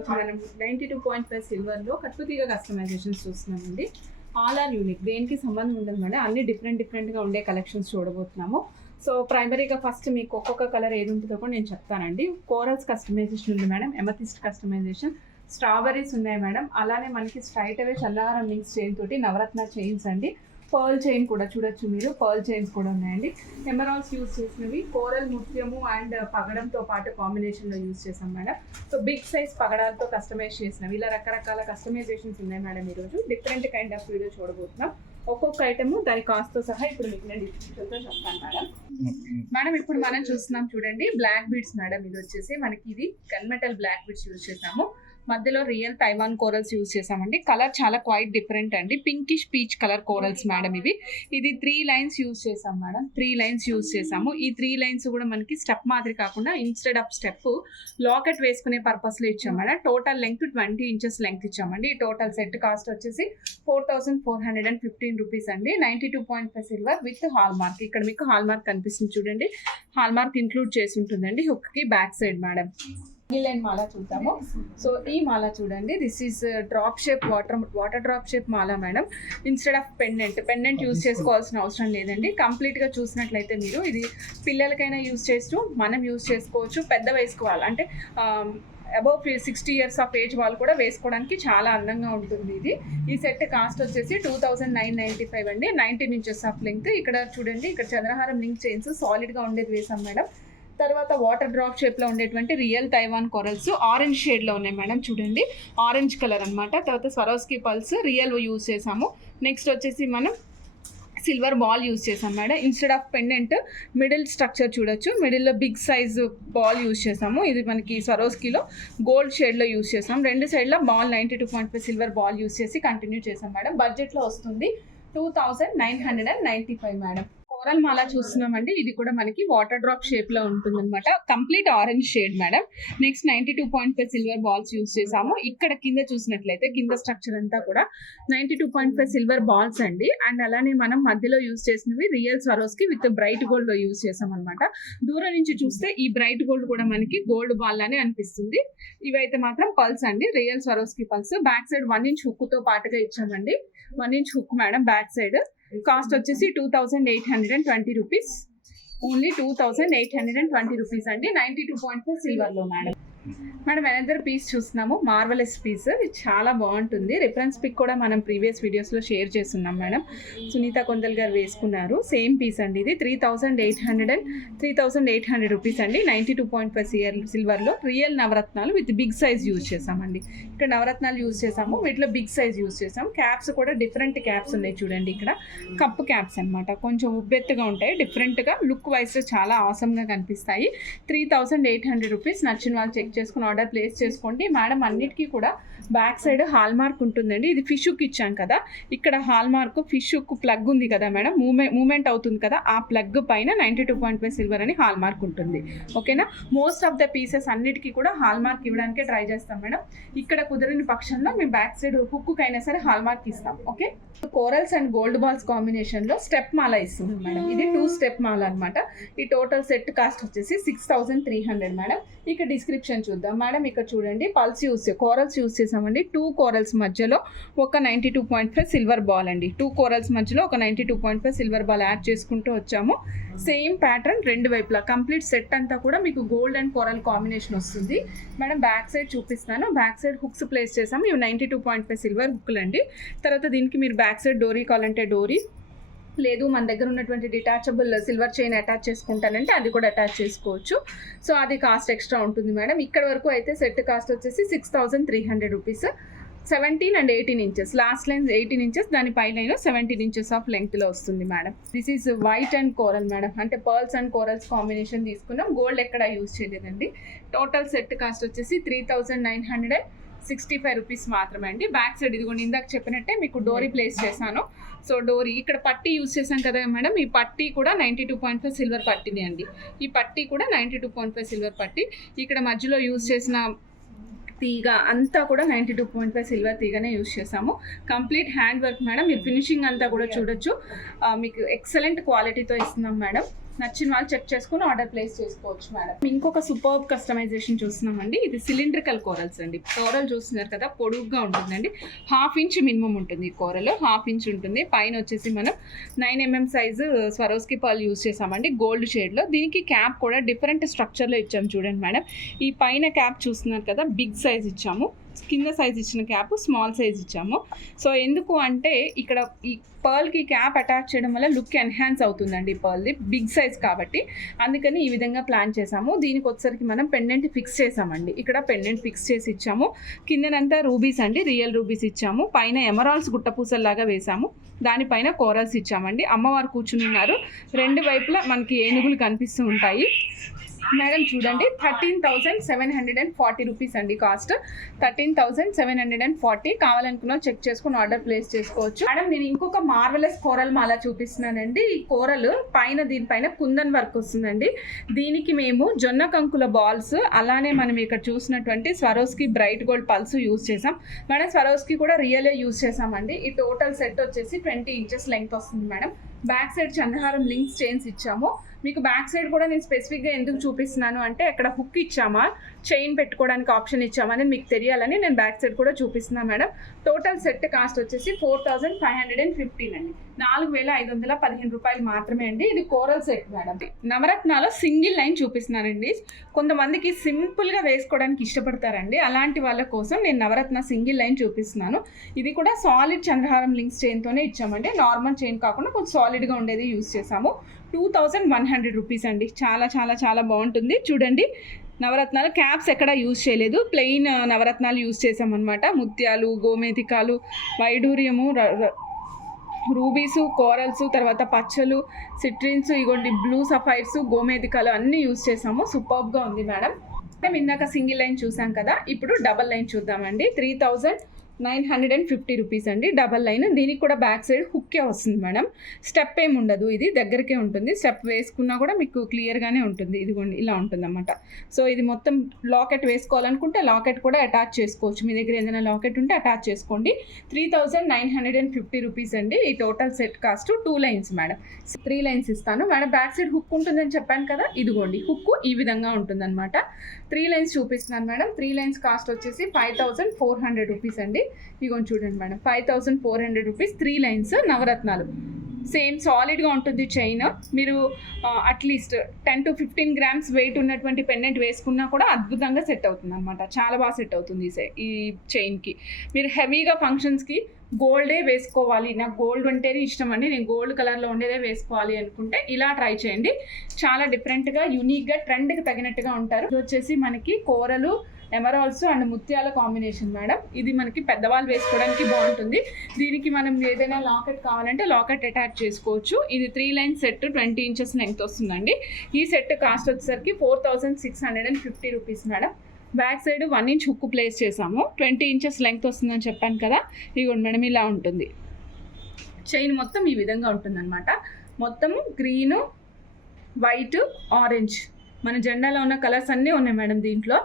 ఈరోజు మనం 92.5 సిల్వర్లో కట్టుతీగ కస్టమైజేషన్స్ చూస్తున్నామండి. ఆల్ ఆర్ యూనిక్, దేనికి సంబంధం ఉండదు మేడం. అన్ని డిఫరెంట్గా ఉండే కలెక్షన్స్ చూడబోతున్నాము. సో ప్రైమరీగా ఫస్ట్ మీకు ఒక్కొక్క కలర్ ఏది ఉంటుందో కూడా నేను చెప్తానండి. కోరల్స్ కస్టమైజేషన్ ఉంది మేడం, ఎమథిస్ట్ కస్టమైజేషన్, స్ట్రాబెర్రీస్ ఉన్నాయి మేడం. అలానే మనకి స్ట్రైట్ అవే చల్లహారం లింక్స్ చైన్ తోటి నవరత్న చైన్స్ అండి. పర్ల్ చైన్ కూడా చూడొచ్చు మీరు, పర్ల్ చైన్స్ కూడా ఉన్నాయండి. ఎమరాల్స్ యూజ్ చేసినవి, కోరల్ ముత్యము అండ్ పగడంతో పాటు కాంబినేషన్లో యూజ్ చేసాం మేడం. సో బిగ్ సైజ్ పగడాలతో కస్టమైజ్ చేసినవి, ఇలా రకరకాల కస్టమైజేషన్స్ ఉన్నాయి మేడం. ఈరోజు డిఫరెంట్ కైండ్ ఆఫ్ వీడియో చూడబోతున్నాం. ఒక్కొక్క ఐటమ్ దాని కాస్ట్తో సహా ఇప్పుడు మీకు నేను డిస్క్రిప్షన్తో చెప్తాను మేడం. మేడం ఇప్పుడు మనం చూస్తున్నాం చూడండి, బ్లాక్ బీడ్స్ మేడం. ఇది వచ్చేసి మనకి ఇది గన్మెటల్ బ్లాక్ బీడ్స్ యూజ్ చేసాము. మధ్యలో రియల్ తైవాన్ కోరల్స్ యూజ్ చేసామండి. కలర్ చాలా క్వైట్ డిఫరెంట్ అండి, pinkish peach colour corals madam. ఇది 3 లైన్స్ యూజ్ చేసాం మేడం. 3 లైన్స్ యూజ్ చేసాము. ఈ 3 లైన్స్ కూడా మనకి స్టెప్ మాదిరి కాకుండా ఇన్స్టెడ్ ఆఫ్ స్టెప్ లాకెట్ వేసుకునే పర్పస్లో ఇచ్చాం madam. Total length 20 inches length ఇచ్చామండి. ఈ టోటల్ సెట్ కాస్ట్ వచ్చేసి 4415 రూపీస్ అండి. 92.5 సిల్వర్ విత్ హాల్ మార్క్. ఇక్కడ మీకు హాల్ మార్క్ కనిపిస్తుంది చూడండి, హాల్ మార్క్ ఇంక్లూడ్ చేసి ఉంటుందండి హుక్కి బ్యాక్ సైడ్ మేడం. ఈ లైన్ మాల చూద్దాము. సో ఈ మాల చూడండి, this is drop shape water drop shape Mala madam. Instead of pendant use చేసుకోవాల్సిన అవసరం లేదండి. కంప్లీట్గా చూసినట్లయితే మీరు ఇది పిల్లలకైనా యూజ్ చేస్తూ మనం యూజ్ చేసుకోవచ్చు. పెద్ద వేసుకోవాలి అంటే అబౌవ్ 60 ఇయర్స్ ఆఫ్ ఏజ్ వాళ్ళు కూడా వేసుకోవడానికి చాలా అందంగా ఉంటుంది ఇది. ఈ సెట్ కాస్ట్ వచ్చేసి 2995 అండి. 19 ఇంచెస్ ఆఫ్ లెంగ్త్. ఇక్కడ చూడండి, ఇక్కడ చంద్రహారం లింక్ చైన్స్ సాలిడ్గా ఉండేది వేసాం మేడం. తర్వాత వాటర్ డ్రాప్ షేప్లో ఉండేటువంటి రియల్ తైవాన్ కొరల్స్ ఆరెంజ్ షేడ్లో ఉన్నాయి మేడం. చూడండి, ఆరెంజ్ కలర్ అనమాట. తర్వాత స్వరోస్కి పల్స్ రియల్ యూజ్ చేసాము. నెక్స్ట్ వచ్చేసి మనం సిల్వర్ బాల్ యూజ్ చేసాం madam. Instead of pendant middle structure చూడొచ్చు, మిడిల్లో బిగ్ సైజ్ బాల్ యూజ్ చేసాము. ఇది మనకి స్వరోస్కిలో గోల్డ్ షేడ్లో యూజ్ చేసాం. రెండు సైడ్లో బాల్ 92.5 సిల్వర్ బాల్ యూజ్ చేసి కంటిన్యూ చేసాం మేడం. బడ్జెట్లో వస్తుంది 2995 మేడం. కోరల్ మాల చూస్తున్నామండి. ఇది కూడా మనకి వాటర్ డ్రాప్ షేప్ లో ఉంటుంది అనమాట. Complete orange shade madam. Next 92.5 silver balls use చేసాము. ఇక్కడ కింద చూసినట్లయితే కింద స్ట్రక్చర్ అంతా కూడా 92.5 సిల్వర్ బాల్స్ అండి. అండ్ అలానే మనం మధ్యలో యూజ్ చేసినవి real Swarovski with bright gold లో యూజ్ చేసాం అనమాట. దూరం నుంచి చూస్తే ఈ బ్రైట్ గోల్డ్ కూడా మనకి గోల్డ్ బాల్ లానే అనిపిస్తుంది. ఇవైతే మాత్రం పల్స్ అండి, real Swarovski pulse. Back side 1 inch hook తో పాటుగా ఇచ్చామండి. 1 inch hook madam back side. Cost వచ్చేసి 2820 రూపీస్. ఓన్లీ 2820 రూపీస్ అండి. 92.5 సిల్వర్లో మేడం. మేడం అనదర్ పీస్ చూస్తున్నాము, మార్వెలస్ పీస్. ఇది చాలా బాగుంటుంది. రిఫరెన్స్ పిక్ కూడా మనం ప్రీవియస్ వీడియోస్లో షేర్ చేస్తున్నాం మేడం. సునీత కొందల్ గారు వేసుకున్నారు. సేమ్ పీస్ అండి. ఇది 3800 రూపీస్ అండి. 92.5 సిల్వర్లో రియల్ నవరత్నాలు విత్ బిగ్ సైజ్ యూజ్ చేసామండి. ఇక్కడ నవరత్నాలు యూజ్ చేసాము, వీటిలో బిగ్ సైజ్ యూజ్ చేసాం. క్యాప్స్ కూడా డిఫరెంట్ క్యాప్స్ ఉన్నాయి చూడండి. ఇక్కడ కప్ క్యాప్స్ అనమాట, కొంచెం ఉబ్బెత్తుగా ఉంటాయి. డిఫరెంట్గా లుక్ వైజ్ చాలా ఆసమ్గా కనిపిస్తాయి. 3800 రూపీస్. నచ్చిన వాళ్ళు చెక్ చేసుకుని ఆర్డర్ ప్లేస్ చేసుకోండి మేడం. అన్నిటికీ కూడా బ్యాక్ సైడ్ హాల్ మార్క్ ఉంటుందండి. ఇది ఫిష్ హుక్ ఇచ్చాం కదా, ఇక్కడ hall mark fish hook plug ఉంది కదా మేడం, మూమెంట్ అవుతుంది కదా, ఆ ప్లగ్ పైన 92.5 సిల్వర్ అని హాల్ మార్క్ ఉంటుంది. ఓకేనా. మోస్ట్ ఆఫ్ ద పీసెస్ అన్నిటికీ కూడా హాల్ మార్క్ ఇవ్వడానికే ట్రై చేస్తాం మేడం. ఇక్కడ కుదరని పక్షంలో మేము బ్యాక్ సైడ్ హుక్ అయినా సరే హాల్ మార్క్ ఇస్తాం. Okay. Corals and gold balls కాంబినేషన్లో స్టెప్ మాల ఇస్తుంది మేడం. ఇది 2 స్టెప్ మాల అనమాట. ఈ టోటల్ సెట్ కాస్ట్ వచ్చేసి 6300 మేడం. ఇక డిస్క్రిప్షన్ చూద్దాం మేడం. ఇక్కడ చూడండి, పల్స్ కోరల్స్ యూజ్ చేసామండి. 2 కోరల్స్ మధ్యలో ఒక 92.5 సిల్వర్ బాల్ అండి. 2 కోరల్స్ మధ్యలో ఒక 92.5 సిల్వర్ బాల్ యాడ్ చేసుకుంటూ వచ్చాము. సేమ్ ప్యాటర్న్ రెండు వైపులా కంప్లీట్ సెట్ అంతా కూడా మీకు గోల్డ్ అండ్ కోరల్ కాంబినేషన్ వస్తుంది మేడం. బ్యాక్ సైడ్ చూపిస్తాను. బ్యాక్ సైడ్ హుక్స్ ప్లేస్ చేసాము. ఇవి 92.5 సిల్వర్ హుక్లు అండి. తర్వాత దీనికి మీరు బ్యాక్ సైడ్ డోరీ కావాలంటే డోరీ, లేదు మన దగ్గర ఉన్నటువంటి డిటాచబుల్ సిల్వర్ చైన్ అటాచ్ చేసుకుంటానంటే అది కూడా అటాచ్ చేసుకోవచ్చు. సో అది కాస్ట్ ఎక్స్ట్రా ఉంటుంది మేడం. ఇక్కడ వరకు అయితే సెట్ కాస్ట్ వచ్చేసి 6300 rupees. 17 and 18 inches, last line 18 inches, దాని పై లైన్ 17 ఇంచెస్ ఆఫ్ లెంగ్త్లో వస్తుంది madam. This is white and coral madam, అంటే పర్ల్స్ అండ్ కోరల్స్ కాంబినేషన్ తీసుకున్నాం. గోల్డ్ ఎక్కడ యూజ్ చేయలేదండి. టోటల్ సెట్ కాస్ట్ వచ్చేసి 3965 రూపీస్ మాత్రమే అండి. బ్యాక్ సైడ్ ఇదిగోండి, ఇందాక చెప్పినట్టే మీకు డోరీ ప్లేస్ చేశాను. సో డోరీ ఇక్కడ పట్టీ యూజ్ చేశాం కదా మేడం. ఈ పట్టీ కూడా 92.5 సిల్వర్ పట్టీనే అండి. ఈ పట్టీ కూడా 92.5 సిల్వర్ పట్టీ. ఇక్కడ మధ్యలో యూజ్ చేసిన తీగ అంతా కూడా 92.5 సిల్వర్ తీగనే యూజ్ చేసాము. Complete hand work madam. మీరు ఫినిషింగ్ అంతా కూడా చూడొచ్చు. మీకు ఎక్సలెంట్ క్వాలిటీతో ఇస్తున్నాం మేడం. నచ్చిన వాళ్ళు చెక్ చేసుకుని ఆర్డర్ ప్లేస్ చేసుకోవచ్చు మేడం. ఇంకొక సూపర్ కస్టమైజేషన్ చూస్తున్నామండి. ఇది సిలిండ్రికల్ కోరల్స్ అండి. కోరల్ చూస్తున్నారు కదా, పొడుగ్గా ఉంటుందండి. 1/2 ఇంచ్ మినిమం ఉంటుంది ఈ కోరల్, 1/2 ఇంచ్ ఉంటుంది. పైన వచ్చేసి మనం 9 mm size Swarovski pearl use చేసామండి గోల్డ్ షేడ్లో. దీనికి క్యాప్ కూడా డిఫరెంట్ స్ట్రక్చర్లో ఇచ్చాము చూడండి మేడం. ఈ పైన క్యాప్ చూస్తున్నారు కదా, బిగ్ సైజ్ ఇచ్చాము. కింద సైజ్ ఇచ్చిన క్యాప్ స్మాల్ సైజ్ ఇచ్చాము. సో ఎందుకు అంటే ఇక్కడ ఈ పర్ల్కి క్యాప్ అటాచ్ చేయడం వల్ల లుక్ ఎన్హాన్స్ అవుతుందండి. పర్ల్ది బిగ్ సైజ్ కాబట్టి అందుకని ఈ విధంగా ప్లాన్ చేసాము. దీనికి వచ్చరికి మనం పెండెంట్ ఫిక్స్ చేసామండి. ఇక్కడ పెండెంట్ ఫిక్స్ చేసి ఇచ్చాము. కిందనంతా రూబీస్ అండి, రియల్ రూబీస్ ఇచ్చాము. పైన ఎమరాల్డ్స్ గుట్టపూసల్లాగా వేసాము. దానిపైన కోరల్స్ ఇచ్చామండి. అమ్మవారు కూర్చుని ఉన్నారు. 2 వైపులా మనకి ఏనుగులు కనిపిస్తూ ఉంటాయి మేడం. చూడండి 13,740 రూపీస్ అండి కాస్ట్. 13,740. కావాలనుకున్నా చెక్ చేసుకుని ఆర్డర్ ప్లేస్ చేసుకోవచ్చు మేడం. నేను ఇంకొక మార్వెలస్ కోరల్ మాల చూపిస్తున్నానండి. ఈ కోరల్ పైన దీనిపైన కుందన్ వర్క్ వస్తుందండి. దీనికి మేము జొన్న కంకుల బాల్స్, అలానే మనం ఇక్కడ చూసినటువంటి Swarovski bright gold pearls use చేసాం మేడం. స్వరోస్కి కూడా రియలే యూజ్ చేసామండి. ఈ టోటల్ సెట్ వచ్చేసి 20 ఇంచెస్ లెంగ్త్ వస్తుంది మేడం. బ్యాక్ సైడ్ చంద్రహారం లింక్స్ చైన్స్ ఇచ్చాము. మీకు బ్యాక్ సైడ్ కూడా నేను స్పెసిఫిక్గా ఎందుకు చూపిస్తున్నాను అంటే అక్కడ హుక్ ఇచ్చామా, చైన్ పెట్టుకోవడానికి ఆప్షన్ ఇచ్చామా అనేది మీకు తెలియాలని నేను బ్యాక్ సైడ్ కూడా చూపిస్తున్నాను మేడం. టోటల్ సెట్ కాస్ట్ వచ్చేసి 4,515 అండి. 4,515 రూపాయలు మాత్రమే అండి. ఇది కోరల్ సెట్ మేడం. నవరత్నాలో సింగిల్ లైన్ చూపిస్తున్నానండి. కొంతమందికి సింపుల్గా వేసుకోవడానికి ఇష్టపడతారండి. అలాంటి వాళ్ళ కోసం నేను నవరత్న సింగిల్ లైన్ చూపిస్తున్నాను. ఇది కూడా సాలిడ్ చంద్రహారం లింక్స్ చైన్తోనే ఇచ్చామండి. నార్మల్ చైన్ కాకుండా కొంచెం సాలిడ్గా ఉండేది యూజ్ చేసాము. 2,100 రూపీస్ అండి. చాలా చాలా చాలా బాగుంటుంది. చూడండి, నవరత్నాలు క్యాప్స్ ఎక్కడ యూజ్ చేయలేదు, ప్లెయిన్ నవరత్నాలు యూజ్ చేసామన్నమాట. ముత్యాలు, గోమేతికాలు, వైడూర్యము, రూబీసు, కోరల్స్, తర్వాత పచ్చలు, సిట్రిన్స్, ఇగోండి బ్లూ సఫైర్స్, గోమేతికాలు అన్నీ యూజ్ చేసాము. సూపర్గా ఉంది మేడం. మేము ఇందాక సింగిల్ లైన్ చూసాం కదా, ఇప్పుడు డబల్ లైన్ చూద్దామండి. 3,950 రూపీస్ అండి డబల్ లైన్. దీనికి కూడా బ్యాక్ సైడ్ హుక్కే వస్తుంది మేడం. స్టెప్ ఏమి ఉండదు, ఇది దగ్గరకే ఉంటుంది. స్టెప్ వేసుకున్నా కూడా మీకు క్లియర్గానే ఉంటుంది. ఇదిగోండి ఇలా ఉంటుంది అన్నమాట. సో ఇది మొత్తం లాకెట్ వేసుకోవాలనుకుంటే లాకెట్ కూడా అటాచ్ చేసుకోవచ్చు. మీ దగ్గర ఏదైనా లాకెట్ ఉంటే అటాచ్ చేసుకోండి. 3,950 రూపీస్ అండి. ఈ total set cost 2 lines madam. 3 lines ఇస్తాను మేడం. బ్యాక్ సైడ్ హుక్ ఉంటుందని చెప్పాను కదా, ఇదిగోండి హుక్ ఈ విధంగా ఉంటుంది అనమాట. 3 లైన్స్ చూపిస్తున్నాను మేడం. 3 లైన్స్ కాస్ట్ వచ్చేసి 5,400 రూపీస్ అండి. ఇగోండి చూడండి మేడం, 5,400 రూపీస్ 3 లైన్స్ నవరత్నాలు. సేమ్ సాలిడ్గా ఉంటుంది చైన్. మీరు అట్లీస్ట్ 10 to 15 grams వెయిట్ ఉన్నటువంటి పెండెంట్ వేసుకున్నా కూడా అద్భుతంగా సెట్ అవుతుంది అనమాట. చాలా బాగా సెట్ అవుతుంది ఈ చైన్కి. మీరు హెవీగా ఫంక్షన్స్కి గోల్డే వేసుకోవాలి, నాకు గోల్డ్ అంటేనే ఇష్టం అండి, నేను గోల్డ్ కలర్లో ఉండేదే వేసుకోవాలి అనుకుంటే ఇలా ట్రై చేయండి. చాలా డిఫరెంట్గా, యూనిక్గా, ట్రెండ్కి తగినట్టుగా ఉంటారు. ఇది వచ్చేసి మనకి కోరలు, ఎమరాల్డ్స్ అండ్ ముత్యాల కాంబినేషన్ మేడం. ఇది మనకి పెద్దవాళ్ళు వేసుకోవడానికి బాగుంటుంది. దీనికి మనం ఏదైనా లాకెట్ కావాలంటే లాకెట్ అటాచ్ చేసుకోవచ్చు. ఇది 3 లైన్ సెట్ 20 ఇంచెస్ లెంగ్త్ వస్తుందండి. ఈ సెట్ కాస్ట్ వచ్చేసరికి 4,650 rupees madam. Back side 1 inch hook place చేసాము. 20 ఇంచెస్ లెంగ్త్ వస్తుందని చెప్పాను కదా, ఇదిగోండి మేడం ఇలా ఉంటుంది. చైన్ మొత్తం ఈ విధంగా ఉంటుందన్నమాట. మొత్తము గ్రీను, వైట్, ఆరెంజ్, మన జెండాలో ఉన్న కలర్స్ అన్నీ ఉన్నాయి మేడం దీంట్లో.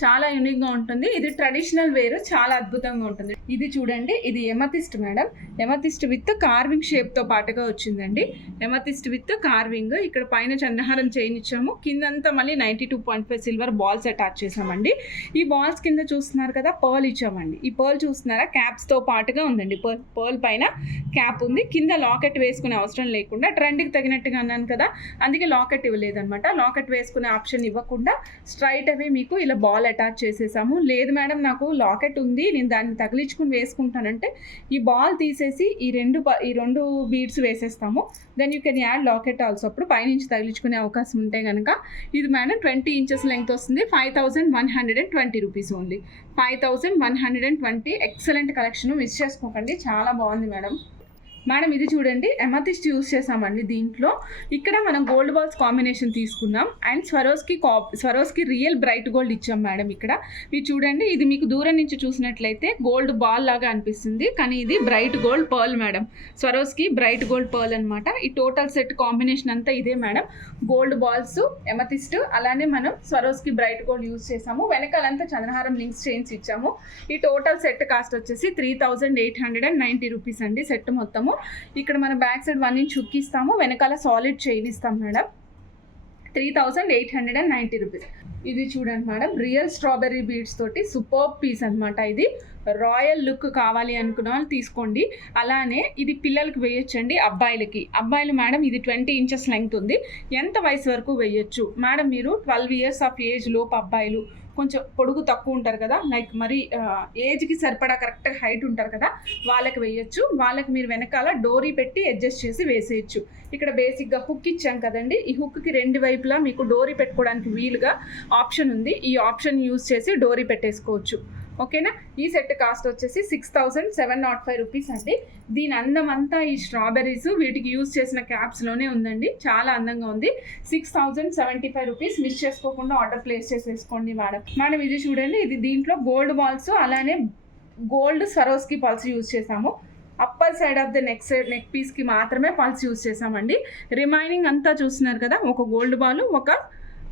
చాలా యూనిక్గా ఉంటుంది. ఇది ట్రెడిషనల్ వేర్, చాలా అద్భుతంగా ఉంటుంది. ఇది చూడండి, ఇది ఎమతిస్ట్ మేడం. ఎమతిస్ట్ విత్ కార్వింగ్ షేప్తో పాటుగా వచ్చిందండి. Amethyst with carving. ఇక్కడ పైన చంద్రహారం చైన్ ఇచ్చాము, కిందంతా మళ్ళీ 92.5 సిల్వర్ బాల్స్ అటాచ్ చేసామండి. ఈ బాల్స్ కింద చూస్తున్నారు కదా పర్ల్ ఇచ్చామండి. ఈ పర్ల్ చూస్తున్నారా, క్యాప్స్తో పాటుగా ఉందండి. పర్ల్ పైన క్యాప్ ఉంది. కింద లాకెట్ వేసుకునే అవసరం లేకుండా, ట్రెండ్కి తగినట్టుగా అన్నాను కదా అందుకే లాకెట్ ఇవ్వలేదన్నమాట. లాకెట్ వేసుకునే ఆప్షన్ ఇవ్వకుండా స్ట్రైట్ అవే మీకు ఇలా బాల్ అటాచ్ చేసేసాము. లేదు మేడం నాకు లాకెట్ ఉంది, నేను దాన్ని తగిలించుకుని వేసుకుంటానంటే ఈ బాల్ తీసేసి ఈ రెండు బీడ్స్ వేసేస్తాము. Then you can add locket also. అప్పుడు పైనుంచి తగిలించుకునే అవకాశం ఉంటే కనుక. ఇది మేడం 20 ఇంచెస్ లెంగ్త్ వస్తుంది. 5,120 rupees only. 5,120. Excellent collection, miss చేసుకోకండి, చాలా బాగుంది మేడం. మేడం ఇది చూడండి, ఎమతిస్ట్ యూస్ చేసామండి దీంట్లో. ఇక్కడ మనం గోల్డ్ బాల్స్ కాంబినేషన్ తీసుకున్నాం and Swarovski real bright gold ఇచ్చాం మేడం. ఇక్కడ ఇది చూడండి, ఇది మీకు దూరం నుంచి చూసినట్లయితే గోల్డ్ బాల్ లాగా అనిపిస్తుంది, కానీ ఇది bright gold pearl madam. Swarovski bright gold pearl అనమాట. ఈ టోటల్ సెట్ కాంబినేషన్ అంతా ఇదే మేడం. గోల్డ్ బాల్స్, ఎమతిస్ట్, అలానే మనం స్వరోస్కి బ్రైట్ గోల్డ్ యూజ్ చేసాము. వెనకాలంతా చంద్రహారం లింక్స్ చైన్స్ ఇచ్చాము. ఈ టోటల్ సెట్ కాస్ట్ వచ్చేసి 3,890 రూపీస్ అండి సెట్ మొత్తము. ఇక్కడ మన బ్యాక్ సైడ్ 1 ఇంచ్ హుక్ ఇస్తాము, వెనకాల సాలిడ్ చైన్ ఇస్తాం మేడం. 3890 రూపీస్. ఇది చూడండి మేడం, రియల్ స్ట్రాబెర్రీ బీడ్స్ తోటి సూపర్ పీస్ అనమాట. ఇది రాయల్ లుక్ కావాలి అనుకున్న వాళ్ళు తీసుకోండి. అలానే ఇది పిల్లలకి వేయొచ్చండి, అబ్బాయిలు మేడం ఇది 20 ఇంచెస్ లెంగ్త్ ఉంది. ఎంత వయసు వరకు వేయొచ్చు మేడం? మీరు 12 ఇయర్స్ ఆఫ్ ఏజ్ లోపు అబ్బాయిలు, కొంచెం పొడుగు తక్కువ ఉంటారు కదా, లైక్ మరి ఏజ్కి సరిపడా కరెక్ట్ హైట్ ఉంటారు కదా, వాళ్ళకి వేయొచ్చు. వాళ్ళకి మీరు వెనకాల డోరీ పెట్టి అడ్జస్ట్ చేసి వేసేయచ్చు. ఇక్కడ బేసిక్గా హుక్ ఇచ్చాం కదండి, ఈ హుక్కి 2 వైపులా మీకు డోరీ పెట్టుకోవడానికి వీలుగా ఆప్షన్ ఉంది. ఈ ఆప్షన్ యూజ్ చేసి డోరీ పెట్టేసుకోవచ్చు. ఓకేనా? ఈ సెట్ కాస్ట్ వచ్చేసి 6705 రూపీస్ అండి. దీని అందం అంతా ఈ స్ట్రాబెర్రీస్ వీటికి యూజ్ చేసిన క్యాప్స్లోనే ఉందండి. చాలా అందంగా ఉంది. 6075 రూపీస్. మిస్ చేసుకోకుండా ఆర్డర్ ప్లేస్ చేసేసుకోండి మేడం. ఇది చూడండి, ఇది దీంట్లో గోల్డ్ బాల్స్ అలానే గోల్డ్ స్వరోస్కి పల్స్ యూజ్ చేసాము. Upper side of the neck పీస్కి మాత్రమే పల్స్ యూజ్ చేసామండి. రిమైనింగ్ అంతా చూస్తున్నారు కదా, ఒక గోల్డ్ బాల్, ఒక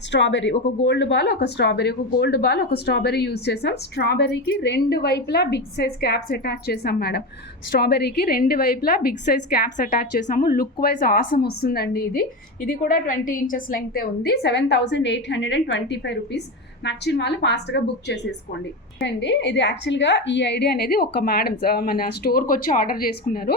స్ట్రాబెర్రీ, ఒక గోల్డ్ బాల్, ఒక స్ట్రాబెర్రీ, ఒక గోల్డ్ బాల్, ఒక స్ట్రాబెర్రీ యూజ్ చేసాం. స్ట్రాబెర్రీకి 2 వైపులా బిగ్ సైజ్ క్యాప్స్ అటాచ్ చేసాం మేడం. స్ట్రాబెర్రీకి 2 వైపులా బిగ్ సైజ్ క్యాప్స్ అటాచ్ చేసాము. లుక్ వైజ్ ఆసమ్ వస్తుందండి. ఇది కూడా 20 ఇంచెస్ లెంగ్తే ఉంది. 7825 రూపీస్. నచ్చిన వాళ్ళు ఫాస్ట్గా బుక్ చేసేసుకోండి అండి. ఇది యాక్చువల్గా ఈ ఐడియా అనేది ఒక మేడం మన స్టోర్కి వచ్చి ఆర్డర్ చేసుకున్నారు,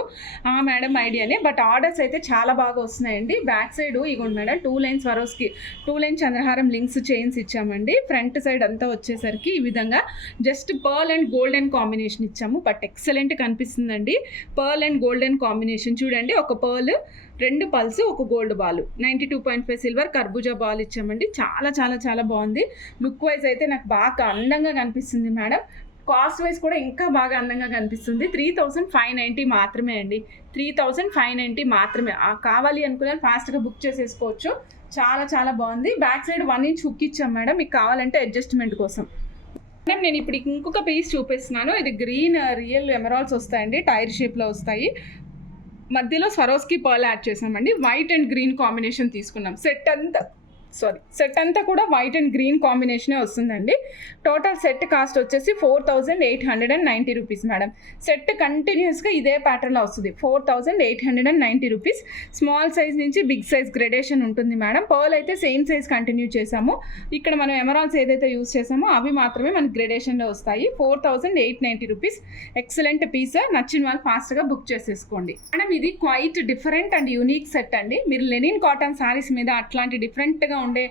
ఆ మేడం ఐడియానే. బట్ ఆర్డర్స్ అయితే చాలా బాగా వస్తున్నాయండి. బ్యాక్ సైడ్ ఇగోండి మేడం, 2 లైన్స్ వరోస్కి 2 లైన్ చంద్రహారం లింక్స్ చైన్స్ ఇచ్చామండి. ఫ్రంట్ సైడ్ అంతా వచ్చేసరికి ఈ విధంగా just pearl and golden combination ఇచ్చాము. బట్ ఎక్సలెంట్ కనిపిస్తుందండి. పర్ల్ అండ్ గోల్డెన్ కాంబినేషన్ చూడండి, ఒక పర్ల్, 2 పల్స్, ఒక గోల్డ్ బాల్, 92.5 సిల్వర్ కర్బూజా బాల్ ఇచ్చామండి. చాలా చాలా చాలా బాగుంది. లుక్ వైజ్ అయితే నాకు బాగా అందంగా కనిపిస్తుంది మేడం. కాస్ట్ వైజ్ కూడా ఇంకా బాగా అందంగా కనిపిస్తుంది. 3590 మాత్రమే అండి. 3590 మాత్రమే. కావాలి అనుకునే ఫాస్ట్గా బుక్ చేసేసుకోవచ్చు. చాలా చాలా బాగుంది. బ్యాక్ సైడ్ 1 ఇంచ్ హుక్ ఇచ్చాం మేడం, మీకు కావాలంటే అడ్జస్ట్మెంట్ కోసం. నేను ఇప్పుడు ఇంకొక పీస్ చూపిస్తున్నాను. ఇది గ్రీన్ రియల్ ఎమరాల్డ్స్ వస్తాయండి, టైర్ షేప్లో వస్తాయి. మధ్యలో స్వరోస్కి పర్ల్ యాడ్ చేసామండి. వైట్ అండ్ గ్రీన్ కాంబినేషన్ తీసుకున్నాం. సెట్ అంతా కూడా వైట్ అండ్ గ్రీన్ కాంబినేషనే వస్తుందండి. టోటల్ సెట్ కాస్ట్ వచ్చేసి 4890 రూపీస్ మేడం. సెట్ కంటిన్యూస్గా ఇదే ప్యాటర్న్లో వస్తుంది. 4890 రూపీస్. స్మాల్ సైజ్ నుంచి బిగ్ సైజ్ గ్రెడేషన్ ఉంటుంది మేడం. పర్ల్ అయితే సేమ్ సైజ్ కంటిన్యూ చేసాము. ఇక్కడ మనం ఎమరాల్డ్స్ ఏదైతే యూస్ చేసామో అవి మాత్రమే మనకి గ్రెడేషన్లో వస్తాయి. 4890 రూపీస్. Excellent piece. నచ్చిన వాళ్ళు ఫాస్ట్గా బుక్ చేసేసుకోండి మేడం. ఇది quite different and unique set అండి. మీరు లెనిన్ కాటన్ శారీస్ మీద అట్లాంటి డిఫరెంట్గా ఉండే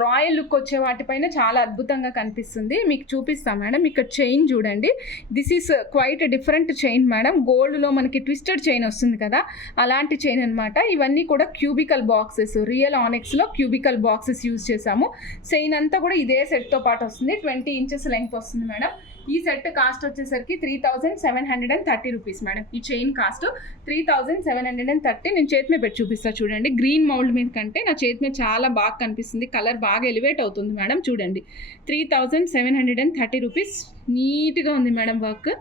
రాయల్ లుక్ వచ్చే వాటిపైన చాలా అద్భుతంగా కనిపిస్తుంది. మీకు చూపిస్తాం మేడం. ఇక్కడ చైన్ చూడండి, this is quite different chain madam. గోల్డ్లో మనకి ట్విస్టెడ్ చైన్ వస్తుంది కదా, అలాంటి చైన్ అనమాట. ఇవన్నీ కూడా క్యూబికల్ బాక్సెస్, రియల్ ఆనెక్స్లో క్యూబికల్ బాక్సెస్ యూజ్ చేసాము. చైన్ అంతా కూడా ఇదే సెట్తో పాటు వస్తుంది. 20 ఇంచెస్ లెంగ్త్ వస్తుంది మేడం. ఈ సెట్ కాస్ట్ వచ్చేసరికి 3730 రూపీస్ మేడం. ఈ చైన్ కాస్ట్ 3730. నేను చేతి మీద పెట్టి చూపిస్తాను చూడండి. గ్రీన్ మౌల్డ్ మీద కంటే నా చేతి మీద చాలా బాగా కనిపిస్తుంది. కలర్ బాగా ఎలివేట్ అవుతుంది మేడం. చూడండి, 3730 రూపీస్. నీట్గా ఉంది మేడం వర్క్.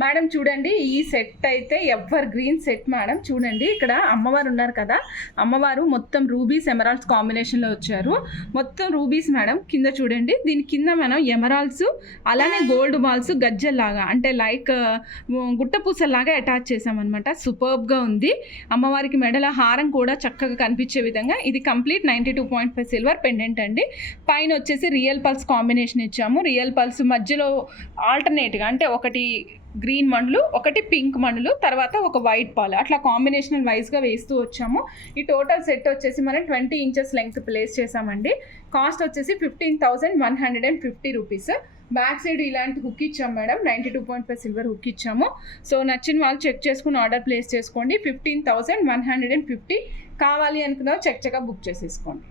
మేడం చూడండి, ఈ సెట్ అయితే ఎవర్ గ్రీన్ సెట్ మేడం. చూడండి, ఇక్కడ అమ్మవారు ఉన్నారు కదా, అమ్మవారు మొత్తం రూబీస్ ఎమరాల్డ్స్ కాంబినేషన్లో వచ్చారు. మొత్తం రూబీస్ మేడం. కింద చూడండి, దీని కింద మనం ఎమరాల్డ్స్ అలానే గోల్డ్ బాల్స్ గజ్జల్లాగా అంటే లైక్ గుట్టపూసల్లాగా అటాచ్ చేసామన్నమాట. సూపర్బ్గా ఉంది. అమ్మవారికి మెడల హారం కూడా చక్కగా కనిపించే విధంగా. ఇది కంప్లీట్ 92.5 సిల్వర్ పెండెంట్ అండి. పైన వచ్చేసి రియల్ పల్స్ కాంబినేషన్ ఇచ్చాము. రియల్ పల్స్ మధ్యలో ఆల్టర్నేట్గా అంటే ఒకటి గ్రీన్ మణులు, ఒకటి పింక్ మణులు, తర్వాత ఒక వైట్ పాలు, అట్లా కాంబినేషనల్ వైజ్గా వేస్తూ వచ్చాము. ఈ టోటల్ సెట్ వచ్చేసి మనం 20 ఇంచెస్ లెంగ్త్ ప్లేస్ చేసామండి. కాస్ట్ వచ్చేసి 15,150 రూపీస్. బ్యాక్ సైడ్ ఇలాంటి హుక్ ఇచ్చాము మేడం. 92.5 సిల్వర్ హుక్ ఇచ్చాము. సో నచ్చిన వాళ్ళు చెక్ చేసుకుని ఆర్డర్ ప్లేస్ చేసుకోండి. 15,150 కావాలి అనుకున్న చక్కగా బుక్ చేసేసుకోండి.